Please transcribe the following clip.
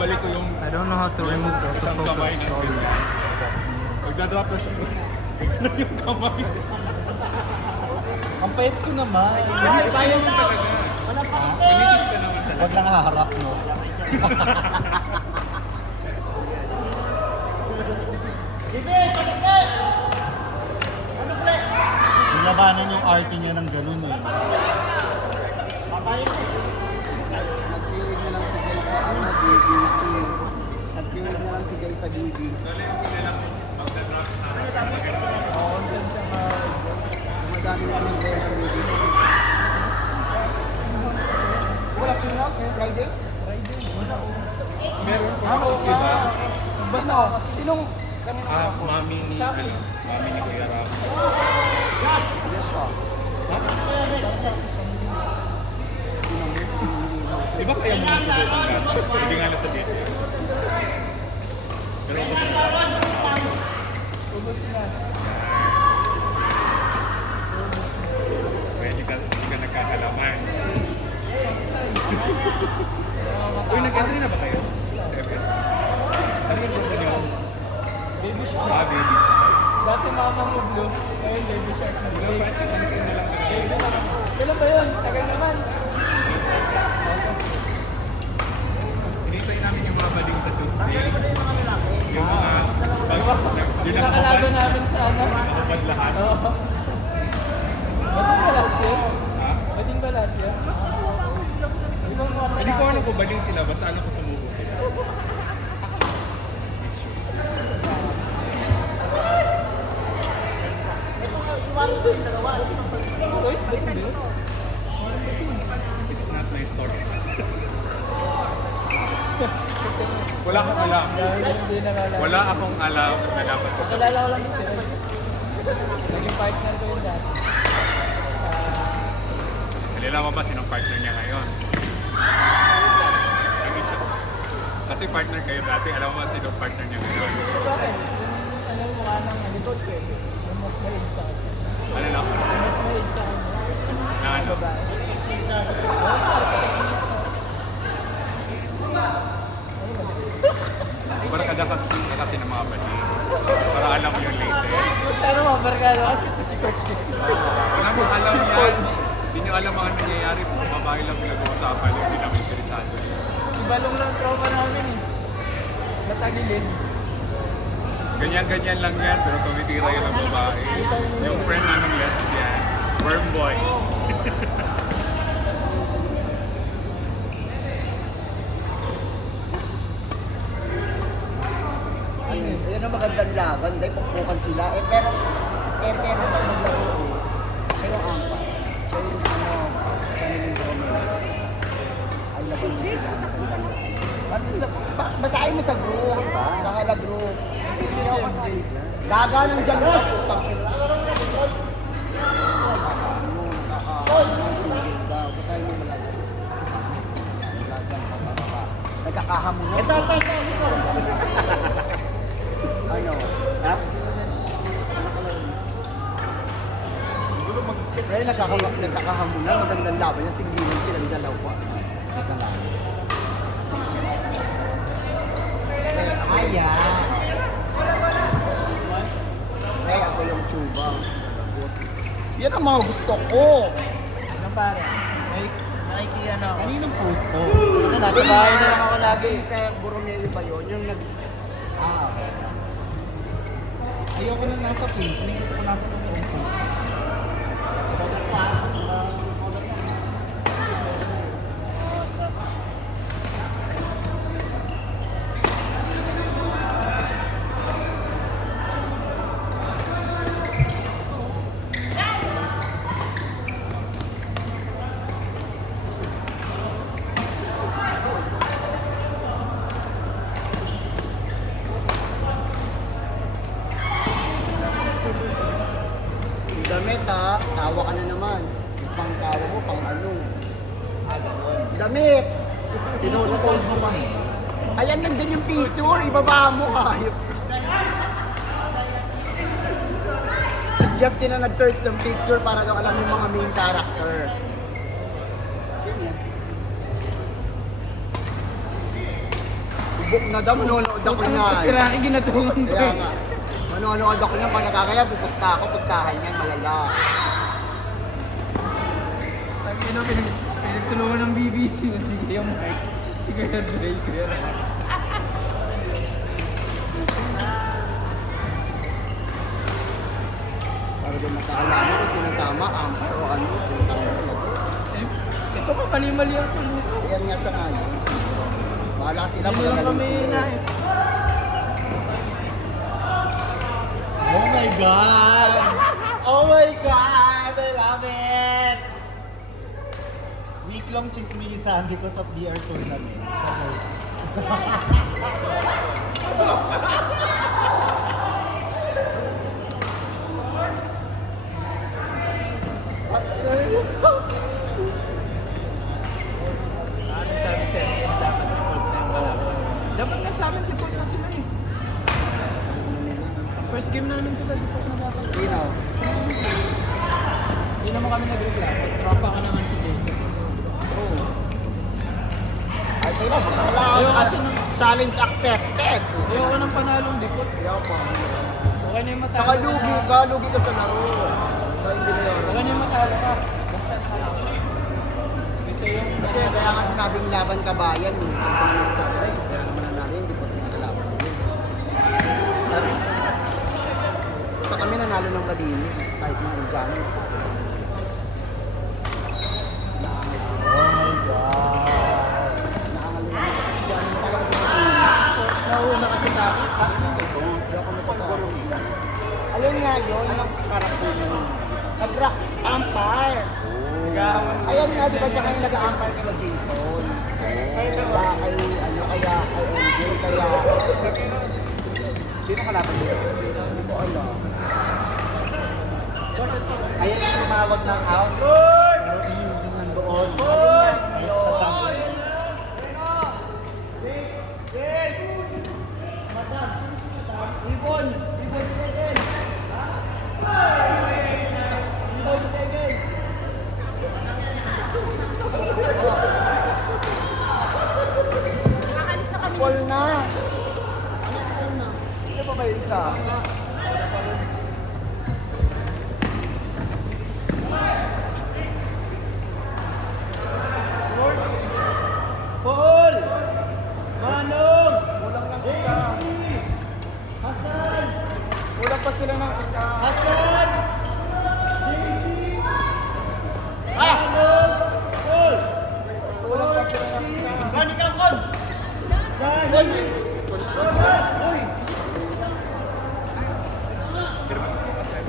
ibabalik ko yung I don't know how to remove the isang kamay autofocus. ng Sorry. ganyan. Magdadrop na siya. Ganun yung kamay. Ang payat ko naman. Manitis ka naman talaga. Manitis ka naman talaga. Huwag lang haharap, no? Nilabanan yung arte niya ng ganun eh. Nag-viewing na lang si Jay sa BBC. Nag-viewing na lang si Jay sa BBC. Dali yung pinala mo. Magdadrop na. Madami na kami tayo ng BBC. Wala Pinoy ngayon Friday? Meron po ako sila. Basta, sinong Mami ni Kuya Ram. Yes, siya. Iba kaya mo nang subukan gastos? Hindi nga nasa dito. Pero gusto ko. Hindi ka nagkakalaman. Uy, nag-entry na ba kayo? Seven? Ano yung group niyo? Baby shark. Ah, baby. Dati mama mo blue, ngayon baby shark na Wala blue. ba? Isang kayo na lang Baby na. Kailan ba yun? Tagal naman. Hinintay namin yung mga bading sa Tuesday. Yung mga Nakalaban namin sa ano. nakabad lahat. Oo. Bading ba lahat yun? Ha? Bading ba lahat yun? Ibang mga Hindi ko alam kung bading sila, basta alam ko sumuko sila. Toys, bading ba yun? It's not my story. Wala akong alam. Dahil hindi nakalaban. Wala akong alam na dapat ko Nalala ko lang yung sila. Naging partner ko yun dati. Nalala mo ba sinong partner niya ngayon? Hindi siya. Kasi partner kayo dati, alam mo ba sinong partner niya ngayon? Bakit? Ano yung mukha ng likod ko eh. Yung mas maid sa akin. Ano lang? Yung mas maid sa akin. Na ano? Babae. Para kada kasi ng mga bading. Para alam mo yung latest. Pero mga barkado kasi ito si Coach Nick. Wala mo alam yan. Hindi nyo alam mga nangyayari. Babae lang pinag-uusapan. Hindi namin interesado. Si Balong lang tropa namin eh. Matagilid. Ganyan-ganyan lang yan. Pero tumitira yun ang babae. Yung friend namin lesbian. Worm boy. Ayun ang magandang laban. Dahil pagpukan sila. Pero pag maglaro eh. Siya yung angka. Siya yung siya yung drummer. Ang laban na sila. Basahin mo sa group. Sa hala group. Hindi ako kasali. Gaga ng dyan ka. Putang ina. Basahin mo malagay. Nagkakahamunan. Ito. Ano? Ha? Pero nagkakahamunan. Magandang laban. Yung singilan silang dalawa. Teka lang. Aya. Eh, ako yung tuba. Yan ang mga gusto ko. Ano pare? May nakikiyan ako. Kaninong post ko? Ano, nasa bahay na lang ako lagi. Sa Borromeo ba yun? Yung nag... okay. Ayoko na nasa pins. May gusto ko nasa loob ng pins. Damit ha, tawa ka na naman. Yung pang tawa mo, pang ano. Damit! Sinuspose mo pa. Ayan, nandyan yung picture, ibaba mo ha. Si Justin na nag-search ng picture para daw alam yung mga main character. book na daw, manonood ako niyan. Si Rocky ginatungan ko Kaya eh. nga, manonood ako niyan. Pag nakakaya, pupusta ako, pustahan niyan, malala. Tangina, pinagtulungan ng BBC na si Kuya Mike. Si Kuya Dre, Kuya Rex. Para din makakalaman kung sino tama, ampar o ano, putang na talaga. Ito pa, mali-mali ang tuloy ko. Ayan nga sa ngayon. Bahala sila, Hindi lang magagaling kami sila. na Oh my God! Oh my God! I love it! Week-long chismisan because of BR tournament. Ano sabi sa SN, dapat report na yung wala. Dapat nga sa amin, report na sila eh. First game namin sila, report na dapat. Sino? Hindi naman kami nagreklamo. Tropa ka naman si Jason. Oo. Ay, tayo na, Ayaw magkakalaman. kasi ng, Challenge accepted. ayoko ng panalong dipot. Ayaw pa. Okay na yung matalo. Tsaka lugi ka sa laro. Kaya hindi na yun. Okay na yung matalo ka. Basta ito yung Kasi kaya nga sinabing laban kabayan. Susunod sa ay, kaya naman nanalo yun, hindi pa sila kalaban. Tari. Basta kami nanalo ng malinis. Kahit mga Indiano. Oh my God! nauna kasi sa akin. Alin nga yun, ang karakter yun. Nag-ampire. Ayan nga, di ba siya kayo nag-ampire kay Jason? Kaya kay, ano, kaya kay MJ, kaya... Sino kalaban niya? Hindi ko alam. Ayan yung tumawag ng house. Pero yung nandoon. Sa champion. Paul na! Sino pa ba yung isa? Paul! Manong! Kulang ng isa. Hasan! Kulang pa sila ng isa. Hasan! Kulang pa sila ng isa. Gani ka, Kon! Gani!